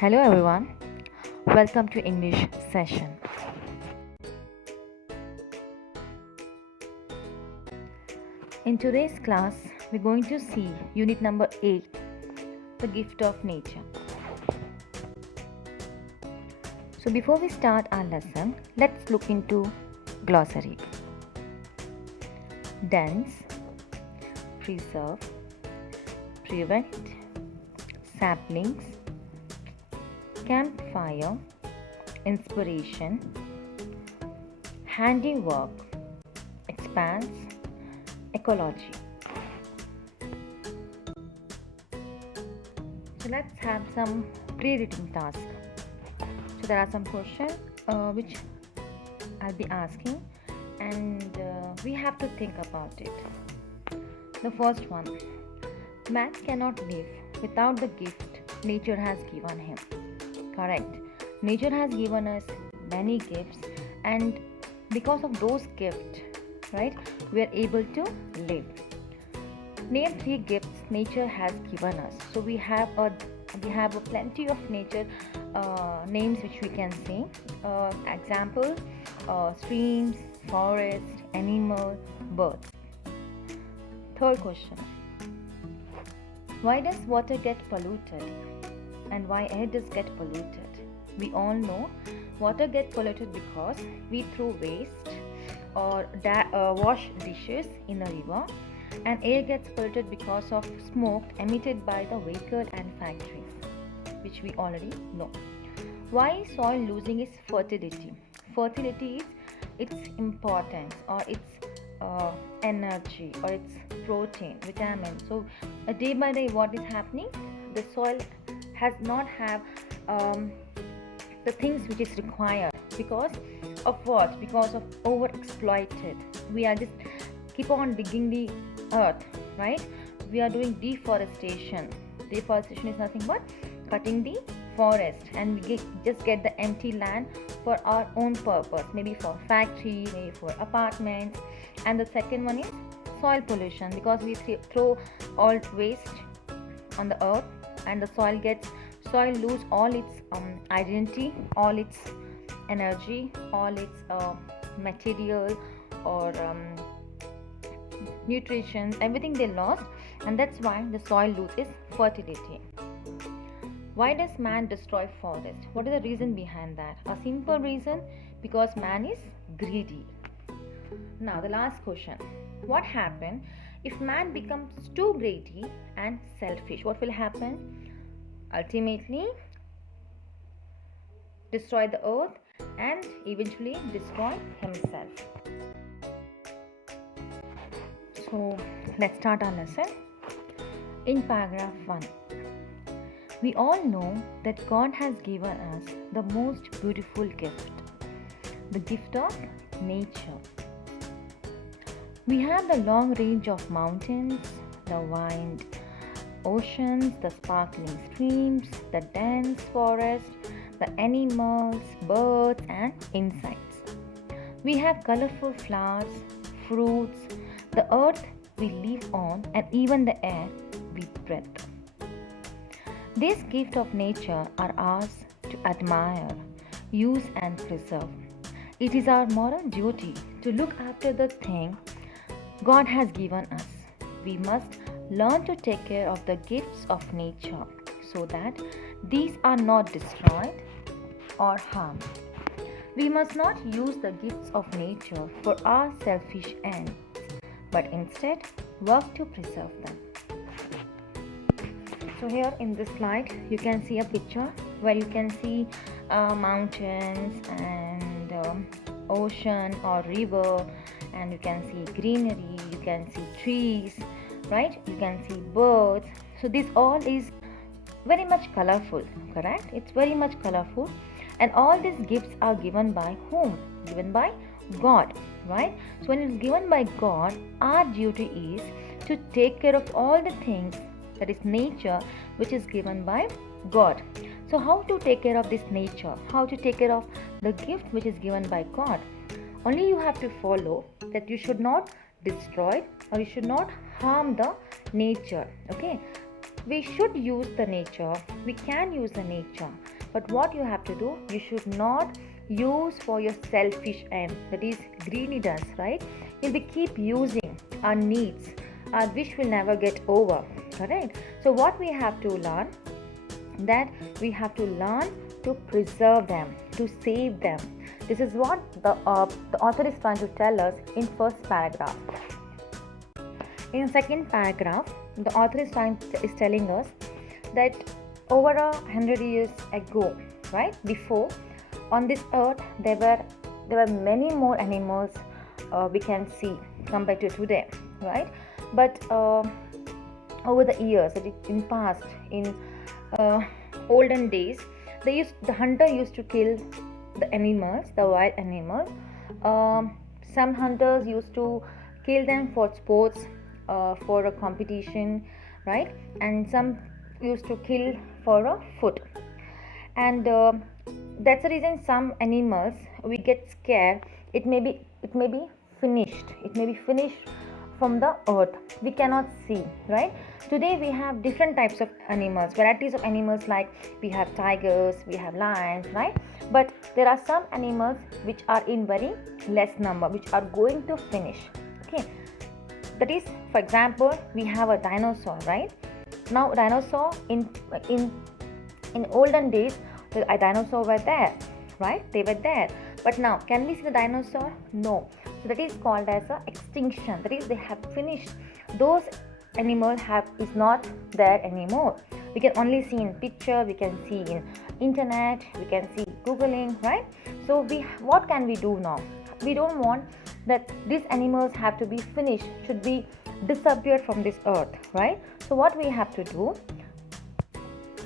Hello everyone, welcome to English session. In today's class, we're going to see unit number 8, the gift of nature. So before we start our lesson, let's look into glossary. Dense, preserve, prevent, saplings, campfire, inspiration, handiwork, expanse, ecology. So let's have some pre-reading task. So there are some questions which I'll be asking, and we have to think about it. The first one: man cannot live without the gift nature has given him. Correct. Nature has given us many gifts, and because of those gifts, right, we are able to live. Name 3 gifts nature has given us. So we have a plenty of nature names which we can say. Example: streams, forest, animal, birds. Third question: why does water get polluted, and why air does get polluted? We all know water gets polluted because we throw waste or wash dishes in a river, and air gets polluted because of smoke emitted by the vehicle and factories, which we already know. Why is soil losing its fertility? Fertility is its importance, or its energy, or its protein, vitamin. So day by day, what is happening? The soil has not have the things which is required because of what? Because of overexploited. We are just keep on digging the earth, right? We are doing deforestation. Deforestation is nothing but cutting the forest, and we just get the empty land for our own purpose, maybe for factory, maybe for apartments. And the second one is soil pollution, because we throw all waste on the earth, and the soil lose all its identity, all its energy, all its material or nutrition, everything they lost, and that's why the soil loses fertility. Why does man destroy forest? What is the reason behind that? A simple reason: because man is greedy. Now the last question: what happens if man becomes too greedy and selfish? What will happen? Ultimately destroy the earth and eventually destroy himself. So let's start our lesson. In paragraph 1, we all know that God has given us the most beautiful gift, the gift of nature. We have the long range of mountains, the wide oceans, the sparkling streams, the dense forest, the animals, birds, and insects. We have colorful flowers, fruits, the earth we live on, and even the air we breathe. These gifts of nature are ours to admire, use, and preserve. It is our moral duty to look after the thing God has given us. We must learn to take care of the gifts of nature so that these are not destroyed or harmed. We must not use the gifts of nature for our selfish ends, but instead work to preserve them. So here in this slide, you can see a picture where you can see mountains and ocean or river, and you can see greenery, you can see trees, right? You can see birds. So this all is very much colorful, correct? It's very much colorful, and all these gifts are given by whom? Given by God, right? So when it's given by God, our duty is to take care of all the things, that is nature, which is given by God. So how to take care of this nature? How to take care of the gift which is given by God? Only you have to follow that you should not destroy or you should not harm the nature. Okay, We should use the nature, we can use the nature, but what you have to do, you should not use for your selfish end, that is greediness, right? If we keep using our needs, our wish will never get over, correct? So what we have to learn, that we have to learn to preserve them, to save them. This is what the author is trying to tell us in first paragraph. In second paragraph, the author is telling us that over 100 years ago, right, before, on this earth there were many more animals we can see compared to today, right? But over the years, in past, in olden days, the hunter used to kill the animals, the wild animals. Some hunters used to kill them for sports, for a competition, right? And some used to kill for a food. And that's the reason some animals we get scared. It may be finished. It may be finished from the earth. We cannot see, right? Today we have different types of animals, varieties of animals, like we have tigers, we have lions, right? But there are some animals which are in very less number, which are going to finish. Okay, that is, for example, we have a dinosaur, right? Now dinosaur in olden days, the dinosaurs were there, right? They were there. But now, can we see the dinosaur? No. So that is called as a extinction. That is, they have finished. Those animals is not there anymore. We can only see in picture, we can see in internet, we can see googling, right? So what can we do now? We don't want that these animals have to be finished, should be disappeared from this earth, right? So what we have to do,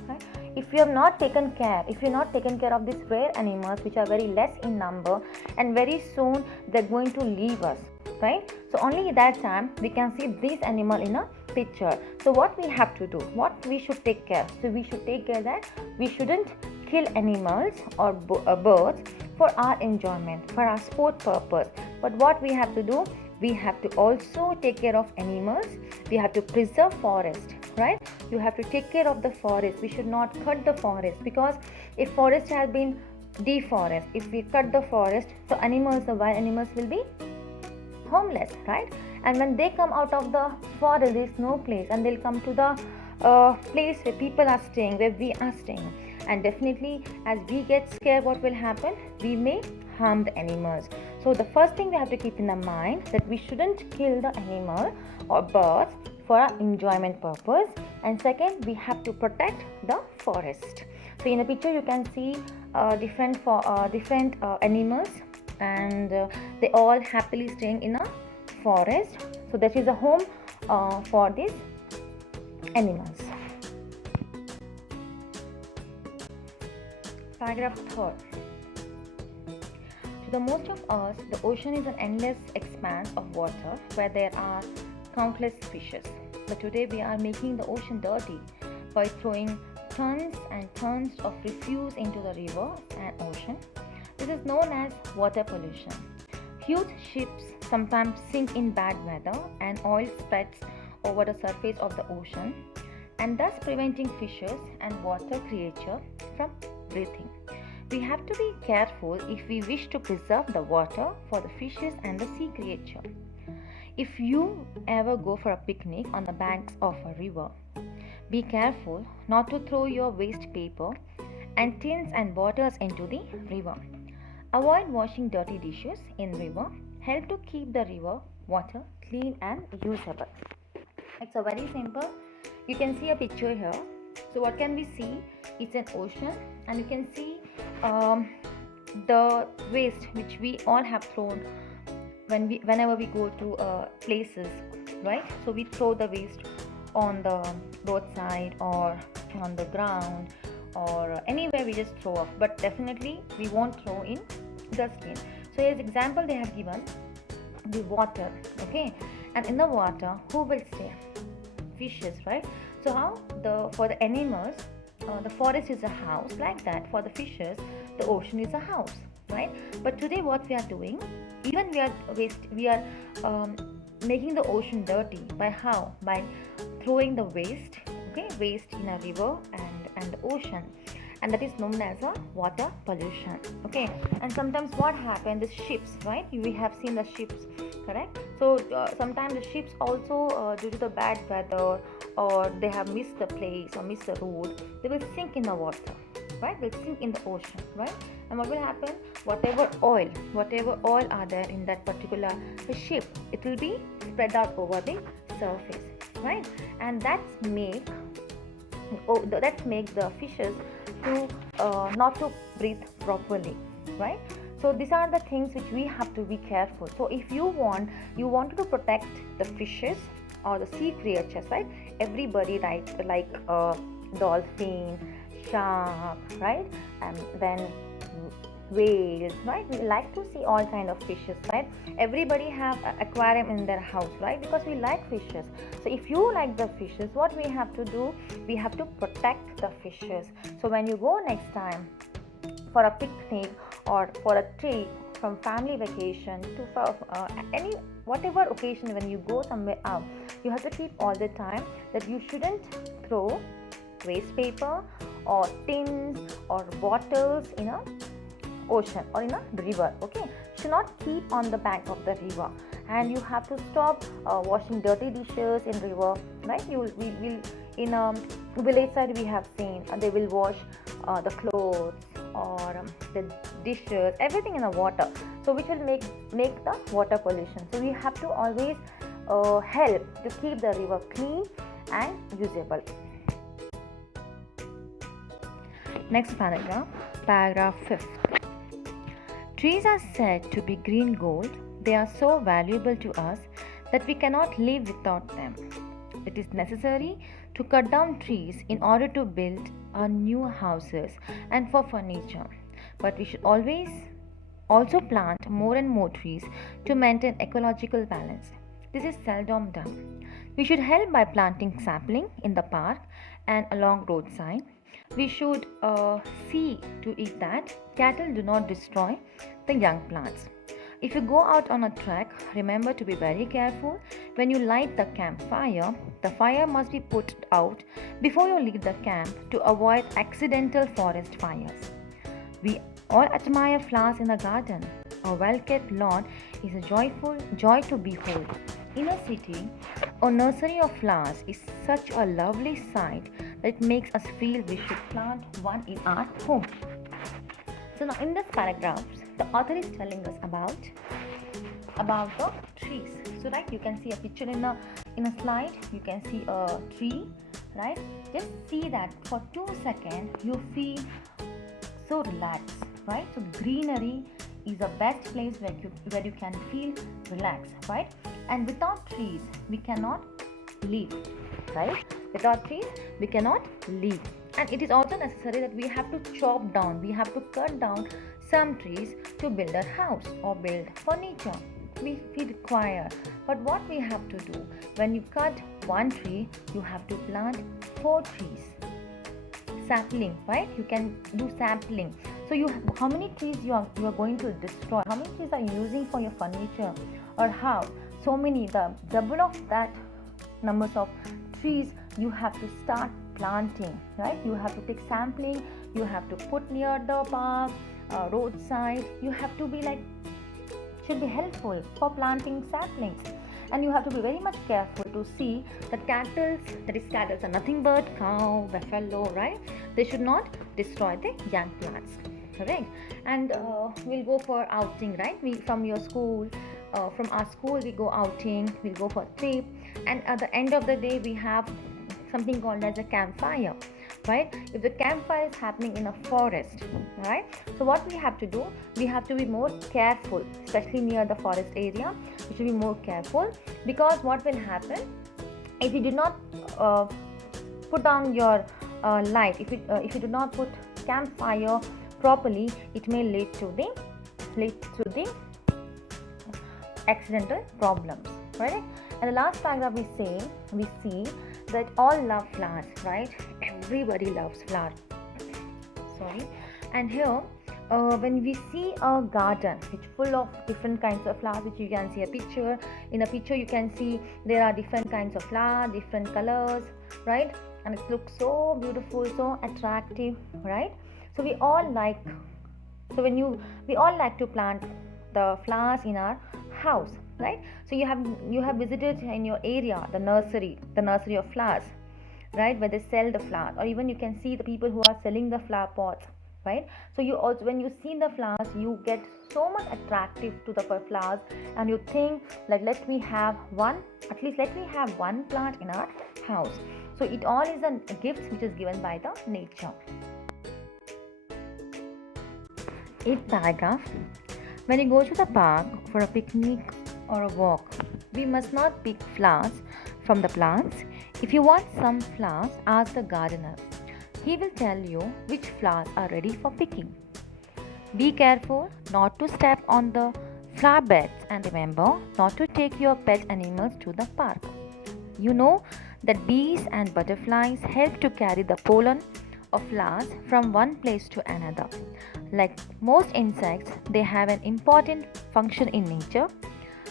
right? If you have not taken care, if you're not taken care of these rare animals which are very less in number, and very soon they're going to leave us, right? So only at that time we can see this animal in a picture. So what we have to do, what we should take care, so we should take care that we shouldn't kill animals or birds for our enjoyment, for our sport purpose. But what we have to do, we have to also take care of animals. We have to preserve forest, right? You have to take care of the forest. We should not cut the forest, because if forest has been deforested, if we cut the forest, so animals, the wild animals, will be homeless, right? And when they come out of the forest, there is no place, and they'll come to the place where people are staying, where we are staying. And definitely, as we get scared, what will happen? We may harm the animals. So the first thing we have to keep in the mind, that we shouldn't kill the animal or birds for our enjoyment purpose. And second, we have to protect the forest. So in the picture you can see different animals, and they all happily staying in a forest. So that is a home for these animals. Paragraph 3. To the most of us, the ocean is an endless expanse of water where there are countless fishes. But today we are making the ocean dirty by throwing tons and tons of refuse into the river and ocean. This is known as water pollution. Huge ships sometimes sink in bad weather, and oil spreads over the surface of the ocean, and thus preventing fishes and water creatures from breathing. We have to be careful if we wish to preserve the water for the fishes and the sea creature. If you ever go for a picnic on the banks of a river, be careful not to throw your waste paper and tins and bottles into the river. Avoid washing dirty dishes in river. Help to keep the river water clean and usable. It's a very simple. You can see a picture here. So what can we see? It's an ocean, and you can see the waste which we all have thrown whenever we go to places, right? So we throw the waste on the roadside or on the ground or anywhere, we just throw off, but definitely we won't throw in dustbin. So as example they have given the water, okay, and in the water who will stay? Fishes, right? So how for the animals, the forest is a house, like that. For the fishes, the ocean is a house, right? But today what we are doing, even we are making the ocean dirty by how? By throwing the waste okay, waste in a river and the ocean, and that is known as a water pollution. Okay, and sometimes what happens, the ships, right, we have seen the ships, correct? So sometimes the ships also, due to the bad weather, or they have missed the place or missed the road, they will sink in the water, right? They'll sink in the ocean, right? And what will happen, whatever oil are there in that particular ship, it will be spread out over the surface, right? And that make the fishes to not to breathe properly, right? So these are the things which we have to be careful. So if you wanted to protect the fishes or the sea creatures, right? Everybody, right, like dolphin, shark, right, and then whales, right? We like to see all kind of fishes, right? Everybody have an aquarium in their house, right? Because we like fishes. So if you like the fishes, what we have to do, we have to protect the fishes. So when you go next time for a picnic or for a trip, from family vacation to for any whatever occasion, when you go somewhere out, you have to keep all the time that you shouldn't throw waste paper or tins or bottles in a ocean or in a river. Okay, should not keep on the bank of the river. And you have to stop washing dirty dishes in river, right? We will in a village side, we have seen they will wash the clothes or the dishes, everything in the water, so which will make the water pollution. So we have to always help to keep the river clean and usable. Next paragraph, paragraph 5. Trees are said to be green gold. They are so valuable to us that we cannot live without them. It is necessary to cut down trees in order to build our new houses and for furniture. But we should always also plant more and more trees to maintain ecological balance. This is seldom done. We should help by planting sapling in the park and along roadside. We should see to it that cattle do not destroy the young plants. If you go out on a trek, remember to be very careful. When you light the campfire, the fire must be put out before you leave the camp to avoid accidental forest fires. We all admire flowers in the garden. A well-kept lawn is a joy to behold. In a city, a nursery of flowers is such a lovely sight that it makes us feel we should plant one in our home. So now in this paragraph, the author is telling us about the trees. So right, you can see a picture in a slide. You can see a tree, right? Just see that for 2 seconds, you feel so relaxed, right? So greenery is the best place where you can feel relaxed, right? And without trees, we cannot live, right? Without trees, we cannot live. And it is also necessary that we have to chop down, we have to cut down some trees to build a house or build furniture. We require. But what we have to do, when you cut one tree, you have to plant 4 trees. Sapling, right? You can do sapling. So how many trees you are going to destroy? How many trees are you using for your furniture or house? So many, the double of that numbers of trees you have to start planting, right? You have to take sampling, you have to put near the park, roadside. You have to be should be helpful for planting saplings. And you have to be very much careful to see that cattle are nothing but cow, buffalo, right? They should not destroy the young plants, correct? And we'll go for outing, right? From your school, from our school we go outing, we'll go for a trip, and at the end of the day we have something called as a campfire, right? If the campfire is happening in a forest, right? So what we have to do, we have to be more careful, especially near the forest area. We should be more careful, because what will happen if you do not put down your light, if you do not put campfire properly, it may lead to the accidental problems, right? And the last paragraph we see that all love flowers, right? Everybody loves flowers. Sorry. And here, when we see a garden which full of different kinds of flowers, which you can see in a picture you can see there are different kinds of flowers, different colors, right? and it looks so beautiful, so attractive, right? So we all like, so when you we all like to plant the flowers in our house, right? So you have visited in your area the nursery of flowers, right, where they sell the flowers, or even you can see the people who are selling the flower pots, right? So you also, when you see the flowers, you get so much attractive to the flowers, and you think like, let me have one, at least let me have one plant in our house. So it all is a gift which is given by the nature. Eighth paragraph. When you go to the park for a picnic or a walk, we must not pick flowers from the plants. If you want some flowers, ask the gardener. He will tell you which flowers are ready for picking. Be careful not to step on the flower beds, and remember not to take your pet animals to the park. You know that bees and butterflies help to carry the pollen of flowers from one place to another. Like most insects, they have an important function in nature.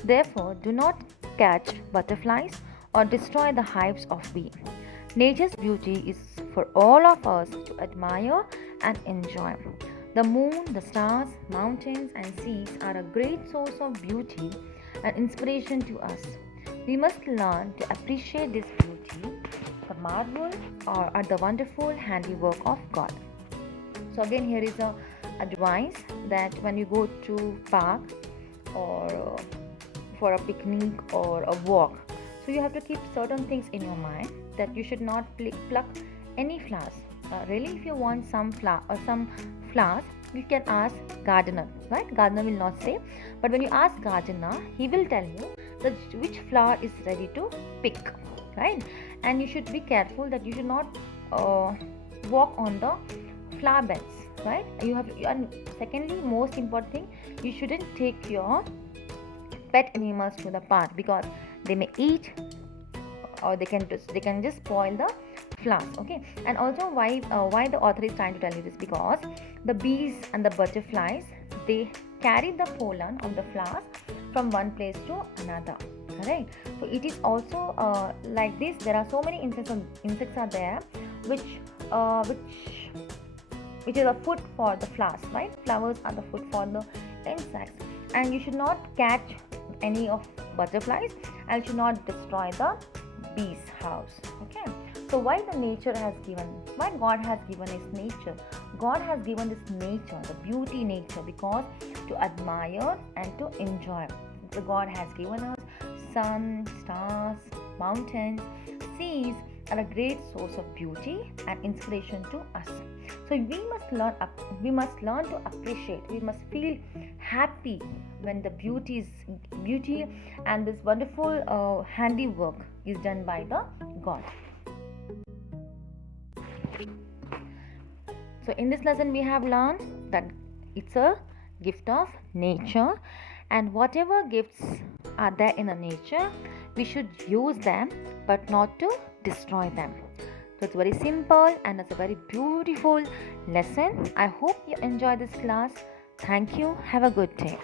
Therefore, do not catch butterflies or destroy the hives of bees. Nature's beauty is for all of us to admire and enjoy. The moon, the stars, mountains, and seas are a great source of beauty and inspiration to us. We must learn to appreciate this beauty, the marvel or the wonderful handiwork of God. So again, here is a advice that when you go to park or for a picnic or a walk, so you have to keep certain things in your mind, that you should not pluck any flowers. Really, if you want some flowers, you can ask gardener, right? Gardener will not say, but when you ask gardener, he will tell you that which flower is ready to pick, right? And you should be careful that you should not walk on the flower beds, right? And secondly, most important thing, you shouldn't take your pet animals to the park, because they may eat, or they can just spoil the flowers. Okay. And also, why the author is trying to tell you this, because the bees and the butterflies, they carry the pollen of the flowers from one place to another, right? So it is also like this. There are so many insects are there which is a food for the flowers, right? Flowers are the food for the insects, and you should not catch any of butterflies, and should not destroy the bees house. Okay. So why God has given his nature? God has given this nature, the beauty nature, because to admire and to enjoy. So God has given us sun, stars, mountains, seas are a great source of beauty and inspiration to us. So we must learn to appreciate. We must feel happy when the beauty and this wonderful handiwork is done by the God. So in this lesson we have learned that it's a gift of nature, and whatever gifts are there in the nature, we should use them but not to destroy them. So it's very simple and it's a very beautiful lesson. I hope you enjoy this class. Thank you. Have a good day.